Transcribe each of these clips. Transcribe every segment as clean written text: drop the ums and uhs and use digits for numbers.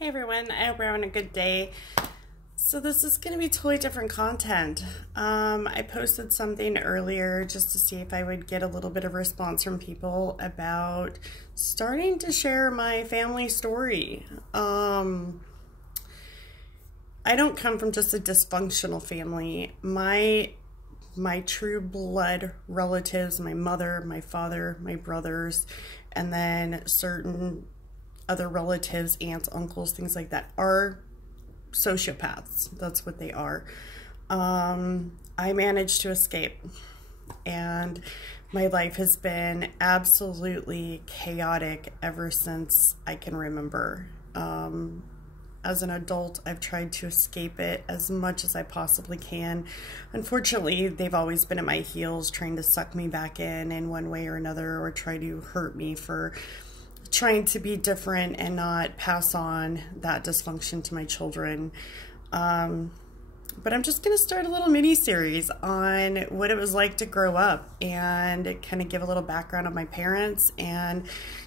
Hey everyone, I hope you're having a good day. So this is going to be totally different content. I posted something earlier just to see if I would get a little bit of response from people about starting to share my family story. I don't come from just a dysfunctional family. My true blood relatives, my mother, my father, my brothers, and then certain other relatives, aunts, uncles, things like that, are sociopaths. That's what they are. I managed to escape, and my life has been absolutely chaotic ever since I can remember. As an adult, I've tried to escape it as much as I possibly can. Unfortunately, they've always been at my heels, trying to suck me back in one way or another, or try to hurt me for trying to be different and not pass on that dysfunction to my children. But I'm just going to start a little mini series on what it was like to grow up and kind of give a little background of my parents and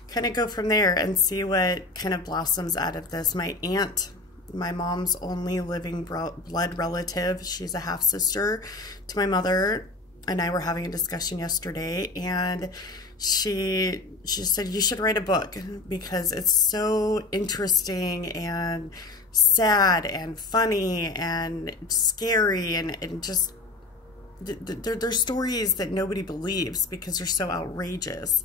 kind of go from there and see what kind of blossoms out of this. My aunt, my mom's only living blood relative, she's a half sister to my mother, and I were having a discussion yesterday, and she said, you should write a book because it's so interesting and sad and funny and scary and just they're stories that nobody believes because they're so outrageous.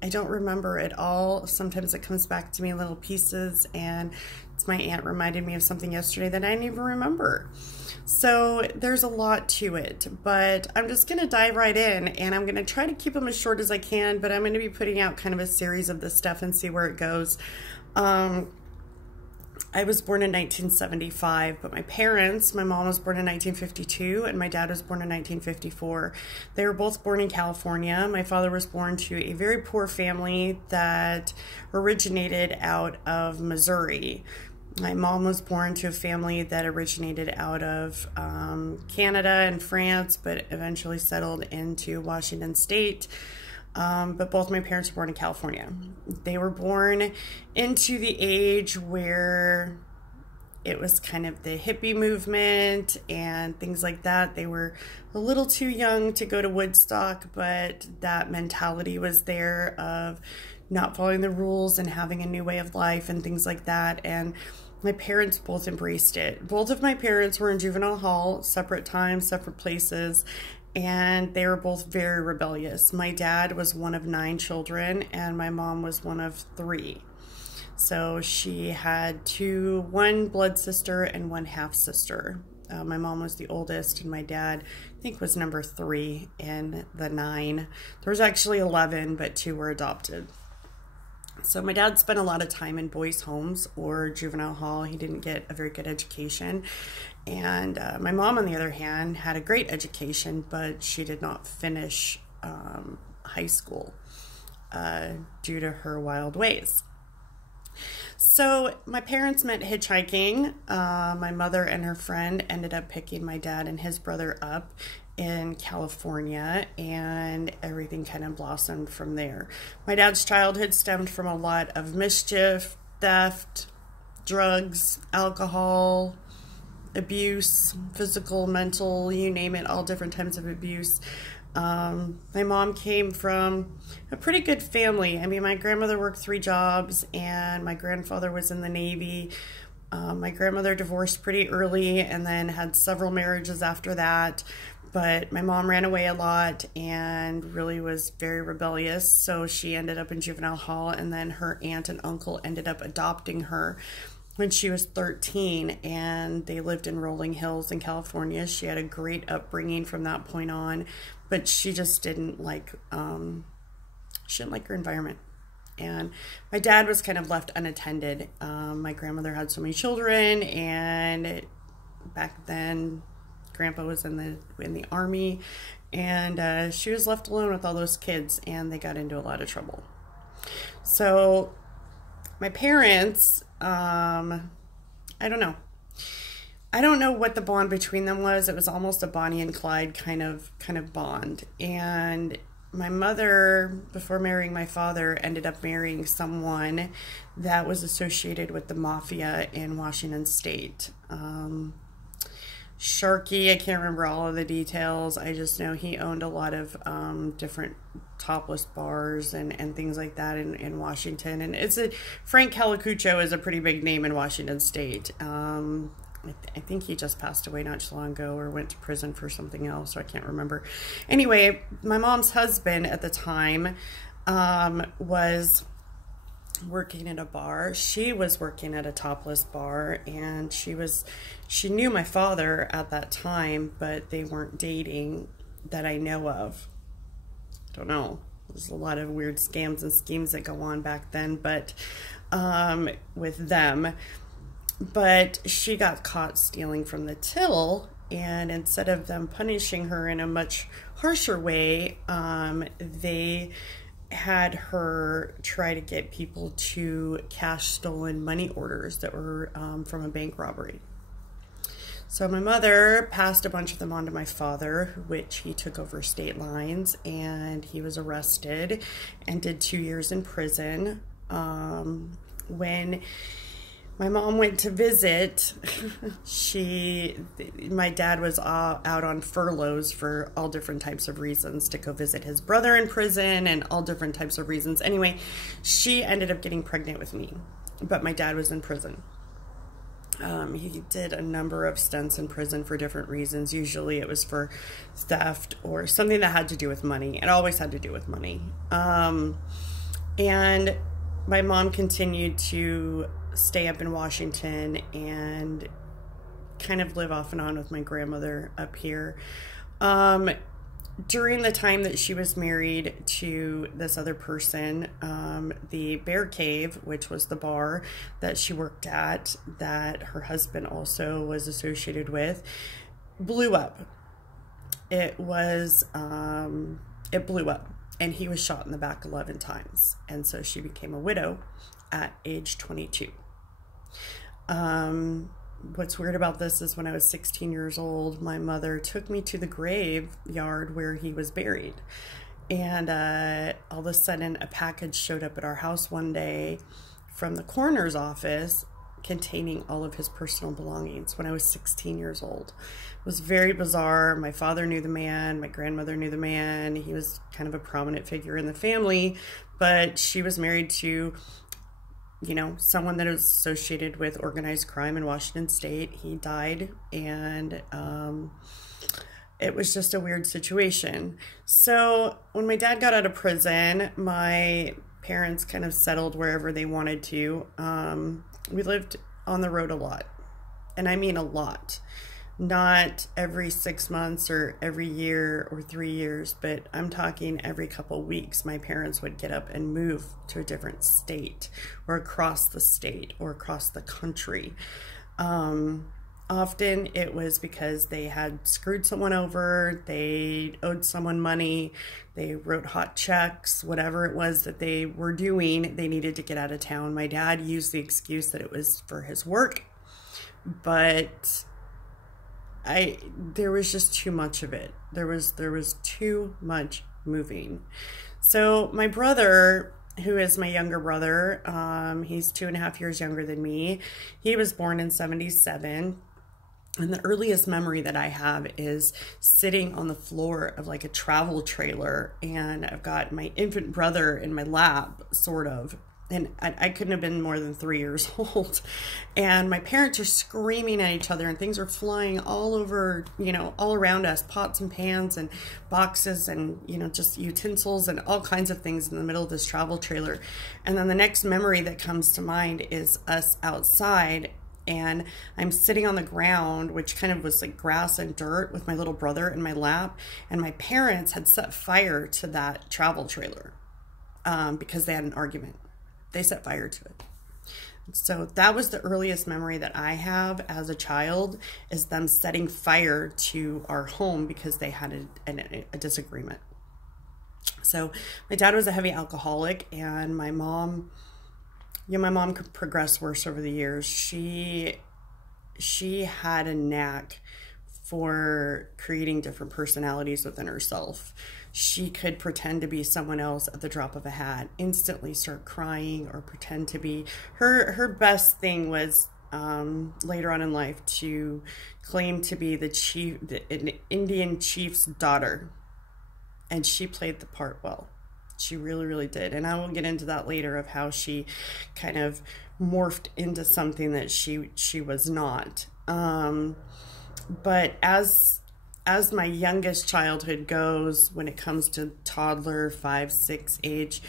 I don't remember it all. Sometimes it comes back to me in little pieces, and it's my aunt reminded me of something yesterday that I didn't even remember. So there's a lot to it, but I'm just going to dive right in, and I'm going to try to keep them as short as I can, but I'm going to be putting out kind of a series of this stuff and see where it goes. I was born in 1975, but my parents, my mom was born in 1952 and my dad was born in 1954. They were both born in California. My father was born to a very poor family that originated out of Missouri. My mom was born to a family that originated out of Canada and France, but eventually settled into Washington State. But both my parents were born in California. They were born into the age where it was kind of the hippie movement and things like that. They were a little too young to go to Woodstock, but that mentality was there of not following the rules and having a new way of life and things like that. And my parents both embraced it. Both of my parents were in juvenile hall, separate times, separate places, and they were both very rebellious. My dad was one of 9 children, and my mom was one of 3. So she had one blood sister and one half sister. My mom was the oldest, and my dad, I think, was number 3 in the 9. There was actually 11, but 2 were adopted. So my dad spent a lot of time in boys' homes or juvenile hall. He didn't get a very good education. And my mom, on the other hand, had a great education, but she did not finish high school due to her wild ways. So my parents met hitchhiking. My mother and her friend ended up picking my dad and his brother up in California, and everything kind of blossomed from there. My dad's childhood stemmed from a lot of mischief, theft, drugs, alcohol, abuse, physical, mental, you name it, all different types of abuse. My mom came from a pretty good family. I mean, my grandmother worked 3 jobs, and my grandfather was in the Navy. My grandmother divorced pretty early and then had several marriages after that. But my mom ran away a lot and really was very rebellious, so she ended up in juvenile hall, and then her aunt and uncle ended up adopting her when she was 13, and they lived in Rolling Hills in California. She had a great upbringing from that point on, but she just didn't like her environment. And my dad was kind of left unattended. My grandmother had so many children, and back then Grandpa was in the army, and she was left alone with all those kids, and they got into a lot of trouble. So my parents, I don't know. I don't know what the bond between them was. It was almost a Bonnie and Clyde kind of bond. And my mother, before marrying my father, ended up marrying someone that was associated with the mafia in Washington State. Sharky, I can't remember all of the details. I just know he owned a lot of different topless bars and things like that in Washington. And Frank Calicuccio is a pretty big name in Washington State. I think he just passed away not too long ago or went to prison for something else, so I can't remember. Anyway, my mom's husband at the time was working at a bar. She was working at a topless bar, and she knew my father at that time, but they weren't dating that I know of. Don't know. There's a lot of weird scams and schemes that go on back then, but with them. But she got caught stealing from the till, and instead of them punishing her in a much harsher way, they had her try to get people to cash stolen money orders that were from a bank robbery. So my mother passed a bunch of them on to my father, which he took over state lines, and he was arrested and did 2 years in prison. When my mom went to visit, my dad was out on furloughs for all different types of reasons, to go visit his brother in prison and all different types of reasons. Anyway, she ended up getting pregnant with me, but my dad was in prison. He did a number of stints in prison for different reasons. Usually it was for theft or something that had to do with money. It always had to do with money. And my mom continued to stay up in Washington and kind of live off and on with my grandmother up here. During the time that she was married to this other person, the Bear Cave, which was the bar that she worked at, that her husband also was associated with, blew up. It blew up, and he was shot in the back 11 times. And so she became a widow at age 22. What's weird about this is when I was 16 years old, my mother took me to the graveyard where he was buried. And all of a sudden, a package showed up at our house one day from the coroner's office containing all of his personal belongings when I was 16 years old. It was very bizarre. My father knew the man. My grandmother knew the man. He was kind of a prominent figure in the family, but she was married to, you know, someone that was associated with organized crime in Washington State. He died, and it was just a weird situation. So when my dad got out of prison, my parents kind of settled wherever they wanted to. We lived on the road a lot, and I mean a lot. Not every 6 months or every year or 3 years, but I'm talking every couple weeks. My parents would get up and move to a different state or across the state or across the country. Often it was because they had screwed someone over, they owed someone money, they wrote hot checks, whatever it was that they were doing, they needed to get out of town. My dad used the excuse that it was for his work, but there was just too much of it. There was too much moving. So my brother, who is my younger brother, he's 2.5 years younger than me. He was born in 1977. And the earliest memory that I have is sitting on the floor of like a travel trailer, and I've got my infant brother in my lap, sort of. And I couldn't have been more than 3 years old. And my parents are screaming at each other, and things are flying all over, you know, all around us, pots and pans and boxes and, you know, just utensils and all kinds of things in the middle of this travel trailer. And then the next memory that comes to mind is us outside, and I'm sitting on the ground, which kind of was like grass and dirt, with my little brother in my lap. And my parents had set fire to that travel trailer because they had an argument. They set fire to it. So that was the earliest memory that I have as a child, is them setting fire to our home because they had a disagreement. So my dad was a heavy alcoholic, and my mom, my mom could progress worse over the years. She had a knack for creating different personalities within herself. she could pretend to be someone else at the drop of a hat, instantly start crying or pretend to be her best thing was later on in life to claim to be an Indian chief's daughter, and she played the part well. She really, really did. And I will get into that later of how she kind of morphed into something that she was not. But as my youngest childhood goes, when it comes to toddler, 5, 6 age,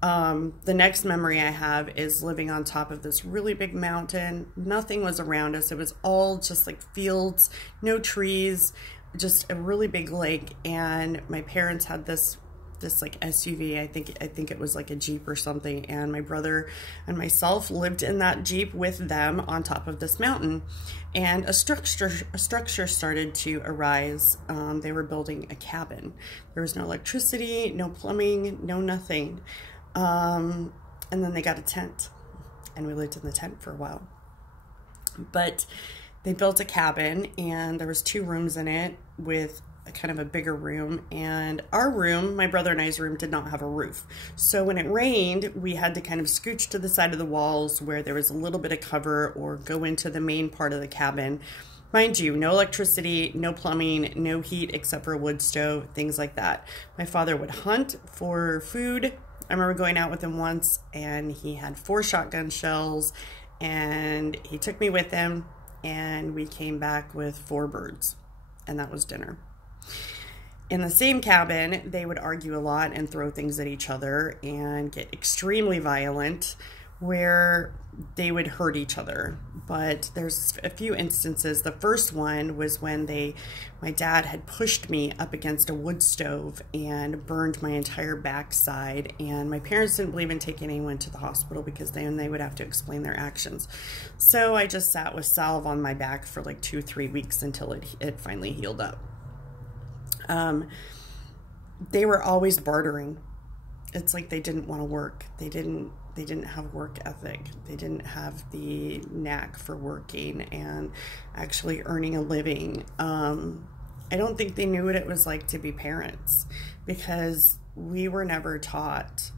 the next memory I have is living on top of this really big mountain. Nothing was around us. It was all just like fields, no trees, just a really big lake. And my parents had this like SUV. I think it was like a Jeep or something, and my brother and myself lived in that Jeep with them on top of this mountain. And a structure started to arise. They were building a cabin. There was no electricity, no plumbing, no nothing. And then they got a tent, and we lived in the tent for a while. But they built a cabin, and there was 2 rooms in it with kind of a bigger room, and our room, my brother and I's room, did not have a roof. So when it rained, we had to kind of scooch to the side of the walls where there was a little bit of cover, or go into the main part of the cabin. Mind you, no electricity, no plumbing, no heat except for a wood stove, things like that. My father would hunt for food. I remember going out with him once, and he had 4 shotgun shells, and he took me with him, and we came back with 4 birds, and that was dinner. In the same cabin, they would argue a lot and throw things at each other and get extremely violent, where they would hurt each other. But there's a few instances. The first one was when my dad had pushed me up against a wood stove and burned my entire backside, and my parents didn't believe in taking anyone to the hospital because then they would have to explain their actions. So I just sat with salve on my back for like 2-3 weeks until it finally healed up. They were always bartering. It's like they didn't want to work. They didn't have work ethic. They didn't have the knack for working and actually earning a living. I don't think they knew what it was like to be parents, because we were never taught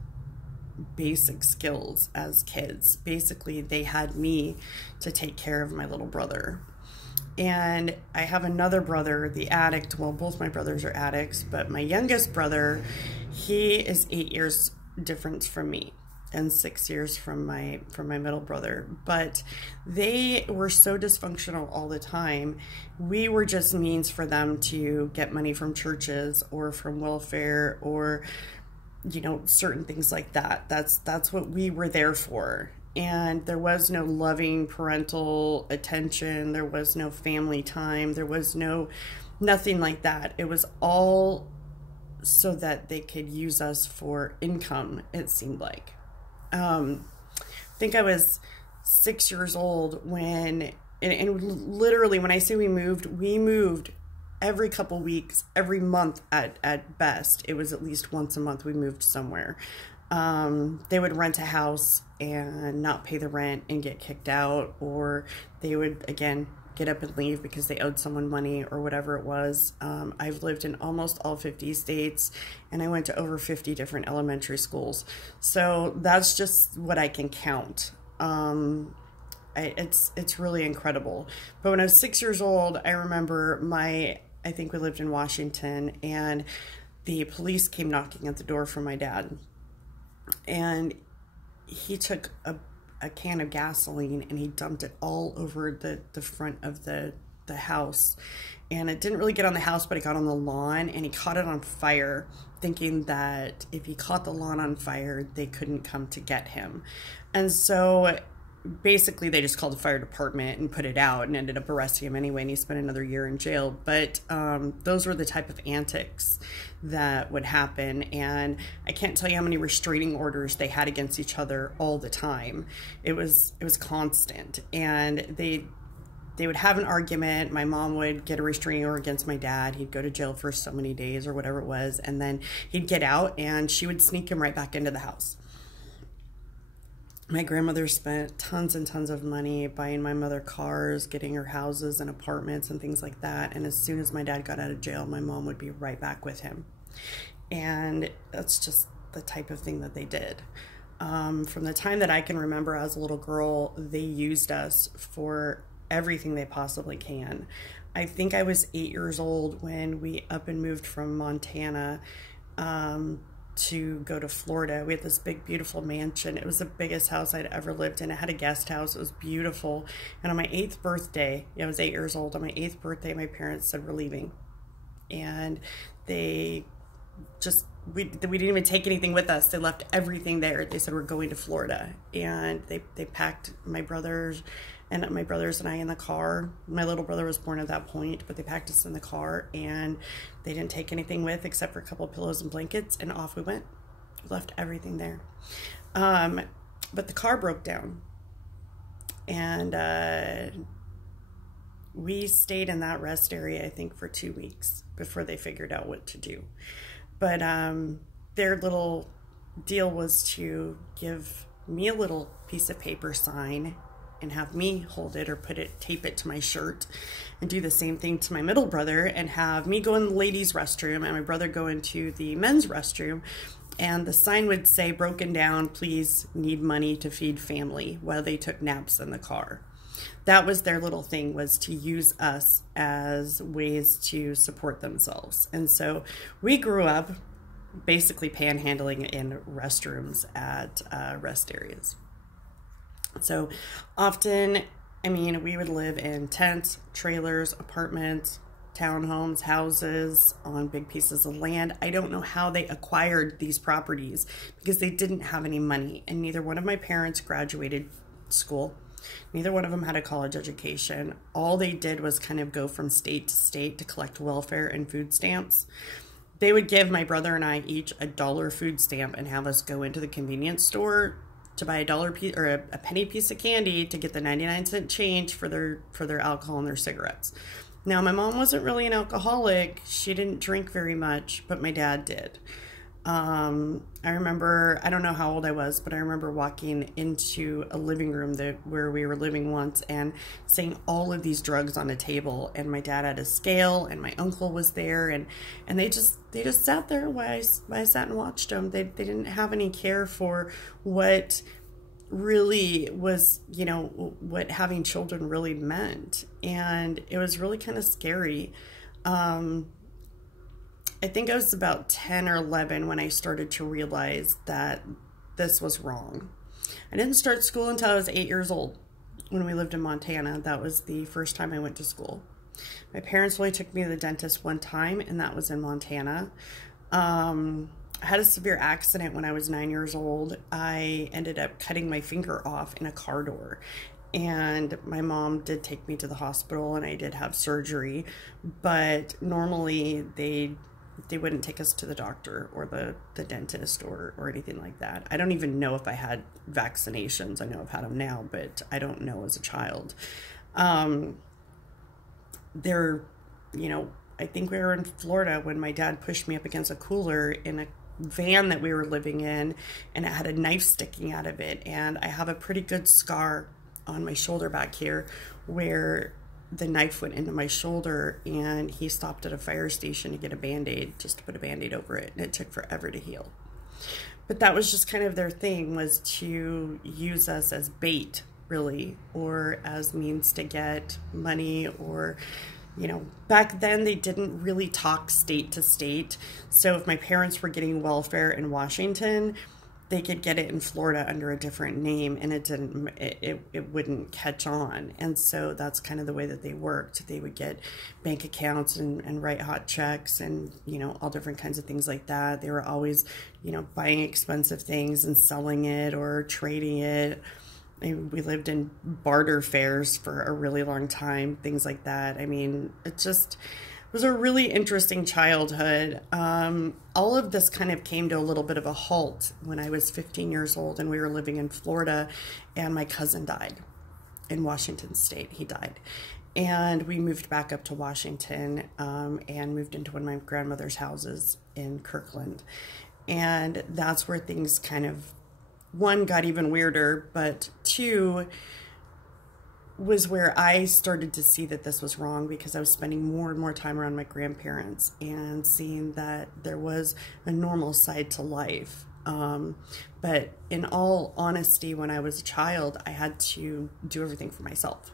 basic skills as kids. Basically, they had me to take care of my little brother. And I have another brother, the addict. Well, both my brothers are addicts, but my youngest brother, he is 8 years difference from me and 6 years from my middle brother. But they were so dysfunctional all the time. We were just means for them to get money from churches or from welfare, or, you know, certain things like that. That's what we were there for. And there was no loving parental attention. There was no family time. There was nothing like that. It was all so that they could use us for income, it seemed like. I think I was 6 years old when, and literally when I say we moved every couple weeks, every month at best. It was at least once a month we moved somewhere. They would rent a house and not pay the rent and get kicked out, or they would, again, get up and leave because they owed someone money or whatever it was. I've lived in almost all 50 states, and I went to over 50 different elementary schools. So that's just what I can count. It's really incredible. But when I was 6 years old, I remember I think we lived in Washington, and the police came knocking at the door for my dad. And he took a can of gasoline and he dumped it all over the front of the house. And it didn't really get on the house, but it got on the lawn, and he caught it on fire, thinking that if he caught the lawn on fire, they couldn't come to get him. And so basically they just called the fire department and put it out, and ended up arresting him anyway, and he spent another year in jail. But those were the type of antics that would happen, and I can't tell you how many restraining orders they had against each other all the time. It was constant, and they would have an argument. My mom would get a restraining order against my dad. He'd go to jail for so many days or whatever it was, and then he'd get out, and she would sneak him right back into the house. My grandmother spent tons and tons of money buying my mother cars, getting her houses and apartments and things like that. And as soon as my dad got out of jail, my mom would be right back with him. And that's just the type of thing that they did. From the time that I can remember as a little girl, they used us for everything they possibly can. I think I was 8 years old when we up and moved from Montana to go to Florida. We had this big, beautiful mansion. It was the biggest house I'd ever lived in. It had a guest house. It was beautiful. And on my 8th birthday, I was 8 years old. On my 8th birthday, my parents said, we're leaving. And they just, we didn't even take anything with us. They left everything there. They said, we're going to Florida. And they packed my brothers and I in the car. My little brother was born at that point, but they packed us in the car, and they didn't take anything with except for a couple of pillows and blankets, and off we went. We left everything there. But the car broke down, and we stayed in that rest area, I think, for 2 weeks before they figured out what to do. But their little deal was to give me a little piece of paper sign and have me hold it or tape it to my shirt, and do the same thing to my middle brother, and have me go in the ladies' restroom and my brother go into the men's restroom. And the sign would say, broken down, please, need money to feed family, while they took naps in the car. That was their little thing, was to use us as ways to support themselves. And so we grew up basically panhandling in restrooms at rest areas. So often, I mean, we would live in tents, trailers, apartments, townhomes, houses on big pieces of land. I don't know how they acquired these properties, because they didn't have any money, and neither one of my parents graduated school. Neither one of them had a college education. All they did was kind of go from state to state to collect welfare and food stamps. They would give my brother and I each $1 food stamp and have us go into the convenience store to buy $1 piece or a penny piece of candy to get the 99-cent change for their alcohol and their cigarettes. Now, my mom wasn't really an alcoholic. She didn't drink very much, but my dad did. I remember, I don't know how old I was, but I remember walking into a living room where we were living once, and seeing all of these drugs on a table, and my dad had a scale, and my uncle was there, and they just sat there while I sat and watched them. They didn't have any care for what really was, you know, what having children really meant. And it was really kind of scary. I think I was about 10 or 11 when I started to realize that this was wrong. I didn't start school until I was 8 years old when we lived in Montana. That was the first time I went to school. My parents only took me to the dentist one time, and that was in Montana. I had a severe accident when I was 9 years old. I ended up cutting my finger off in a car door. And my mom did take me to the hospital, and I did have surgery. But normally they wouldn't take us to the doctor or the dentist or anything like that. I don't even know if I had vaccinations. I know I've had them now, but I don't know as a child. You know, I think we were in Florida when my dad pushed me up against a cooler in a van that we were living in, and it had a knife sticking out of it. And I have a pretty good scar on my shoulder back here where the knife went into my shoulder, and he stopped at a fire station to get a Band-Aid, just to put a Band-Aid over it, and it took forever to heal. But that was just kind of their thing, was to use us as bait, really, or as means to get money, or, you know, back then they didn't really talk state to state. So if my parents were getting welfare in Washington, they could get it in Florida under a different name, and it wouldn't catch on. And so that's kind of the way that they worked. They would get bank accounts and write hot checks, and, you know, all different kinds of things like that. They were always, you know, buying expensive things and selling it or trading it. We lived in barter fairs for a really long time, things like that. I mean, it was a really interesting childhood. All of this kind of came to a little bit of a halt when I was 15 years old, and we were living in Florida, and my cousin died in Washington State. He died. And we moved back up to Washington, and moved into one of my grandmother's houses in Kirkland. And that's where things kind of, one, got even weirder, but two, was where I started to see that this was wrong, because I was spending more and more time around my grandparents and seeing that there was a normal side to life. But in all honesty, when I was a child, I had to do everything for myself.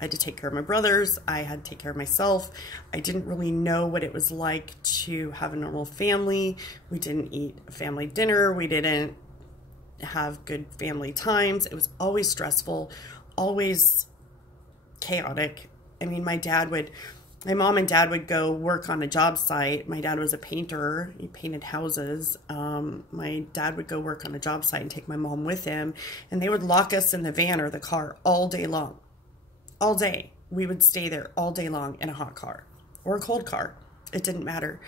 I had to take care of my brothers. I had to take care of myself. I didn't really know what it was like to have a normal family. We didn't eat a family dinner. We didn't have good family times. It was always stressful, always chaotic. I mean, my mom and dad would go work on a job site. My dad was a painter. He painted houses. My dad would go work on a job site and take my mom with him, and they would lock us in the van or the car all day long. All day. We would stay there all day long in a hot car or a cold car. It didn't matter.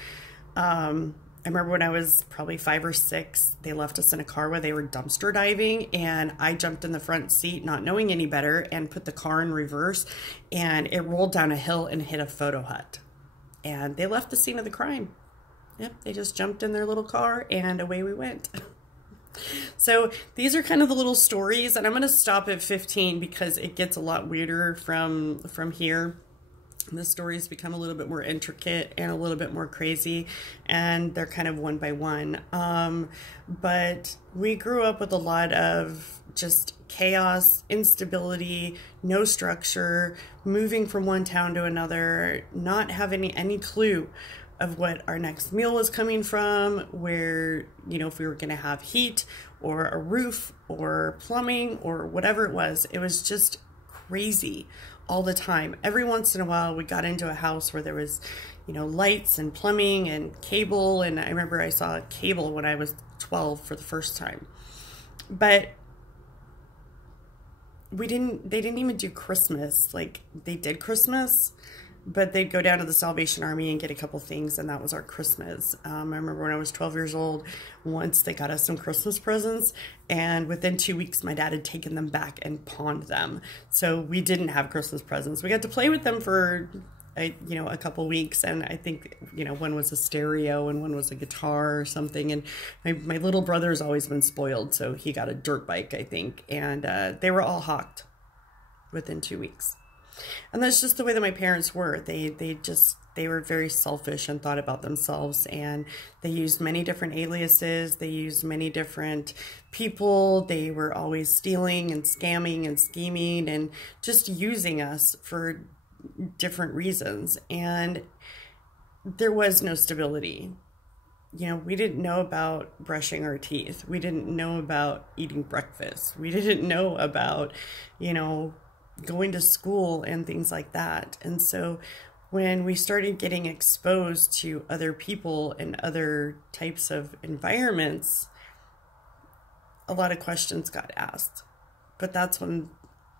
I remember when I was probably 5 or 6, they left us in a car where they were dumpster diving, and I jumped in the front seat not knowing any better and put the car in reverse, and it rolled down a hill and hit a photo hut. And they left the scene of the crime. Yep, they just jumped in their little car and away we went. So these are kind of the little stories, and I'm going to stop at 15 because it gets a lot weirder from here. The stories become a little bit more intricate and a little bit more crazy, and they're kind of one by one. But we grew up with a lot of just chaos, instability, no structure, moving from one town to another, not having any clue of what our next meal was coming from, where, you know, if we were going to have heat or a roof or plumbing or whatever it was just crazy all the time. Every once in a while we got into a house where there was, you know, lights and plumbing and cable, and I remember I saw cable when I was 12 for the first time. But they didn't even do Christmas. Like, they did Christmas, but they'd go down to the Salvation Army and get a couple things, and that was our Christmas. I remember when I was 12 years old, once they got us some Christmas presents, and within 2 weeks, my dad had taken them back and pawned them. So we didn't have Christmas presents. We got to play with them for, a couple weeks, and I think, one was a stereo and one was a guitar or something. And my little brother's always been spoiled, so he got a dirt bike, I think, and they were all hawked within 2 weeks. And that's just the way that my parents were. They were very selfish and thought about themselves, and they used many different aliases. They used many different people. They were always stealing and scamming and scheming and just using us for different reasons. And there was no stability. We didn't know about brushing our teeth. We didn't know about eating breakfast. We didn't know about, going to school and things like that. And so when we started getting exposed to other people and other types of environments, a lot of questions got asked. But that's when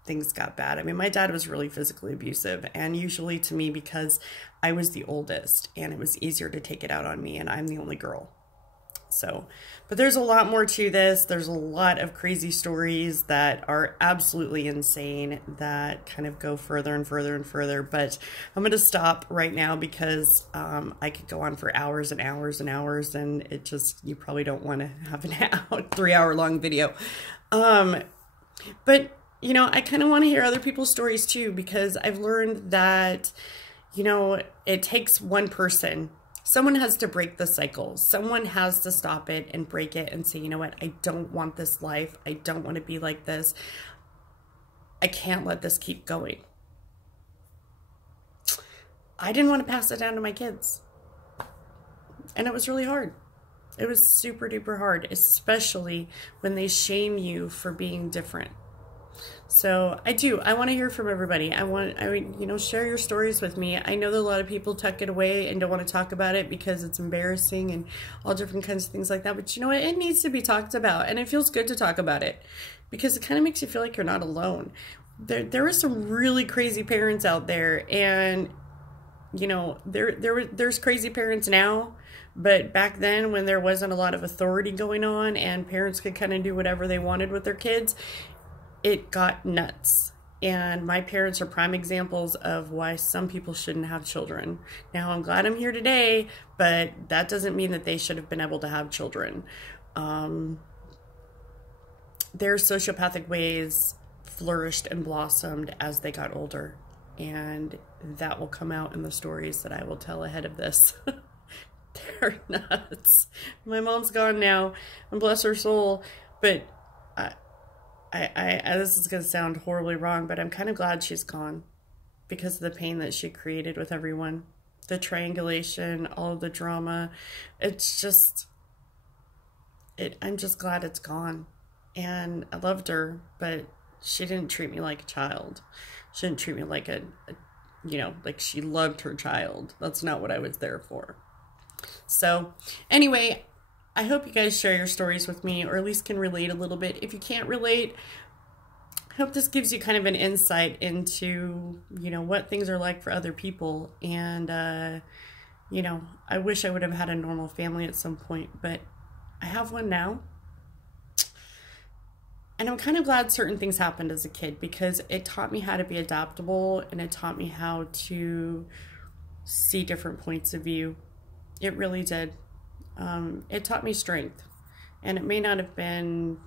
things got bad. I mean, my dad was really physically abusive, and usually to me because I was the oldest and it was easier to take it out on me, and I'm the only girl. So, but there's a lot more to this. There's a lot of crazy stories that are absolutely insane that kind of go further and further and further. But I'm going to stop right now because I could go on for hours and hours and hours, and you probably don't want to have an 3-hour long video. But I kind of want to hear other people's stories too, because I've learned that, it takes one person. Someone has to break the cycle. Someone has to stop it and break it and say, you know what? I don't want this life. I don't want to be like this. I can't let this keep going. I didn't want to pass it down to my kids. And it was really hard. It was super duper hard, especially when they shame you for being different. So I want to hear from everybody. Share your stories with me. I know that a lot of people tuck it away and don't want to talk about it because it's embarrassing and all different kinds of things like that. But you know what? It needs to be talked about, and it feels good to talk about it because it kind of makes you feel like you're not alone. There are some really crazy parents out there, and there's crazy parents now. But back then, when there wasn't a lot of authority going on and parents could kind of do whatever they wanted with their kids, it got nuts. And my parents are prime examples of why some people shouldn't have children. Now, I'm glad I'm here today, but that doesn't mean that they should have been able to have children. There are sociopathic ways flourished and blossomed as they got older. And that will come out in the stories that I will tell ahead of this. They're nuts. My mom's gone now, and bless her soul, but this is going to sound horribly wrong, but I'm kind of glad she's gone because of the pain that she created with everyone. The triangulation, all of the drama. It's just, I'm just glad it's gone. And I loved her, but she didn't treat me like a child. She didn't treat me like like she loved her child. That's not what I was there for. So anyway, I hope you guys share your stories with me, or at least can relate a little bit. If you can't relate, I hope this gives you kind of an insight into, what things are like for other people. And, I wish I would have had a normal family at some point, but I have one now. And I'm kind of glad certain things happened as a kid, because it taught me how to be adaptable, and it taught me how to see different points of view. It really did. It taught me strength, and it may not have been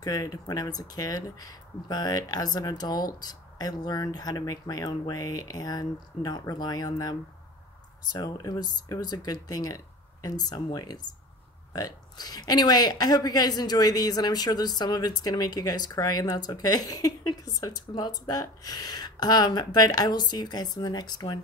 good when I was a kid, but as an adult, I learned how to make my own way and not rely on them. So it was a good thing in some ways. But anyway, I hope you guys enjoy these, and I'm sure there's some of it's going to make you guys cry, and that's okay, because I've done lots of that. But I will see you guys in the next one.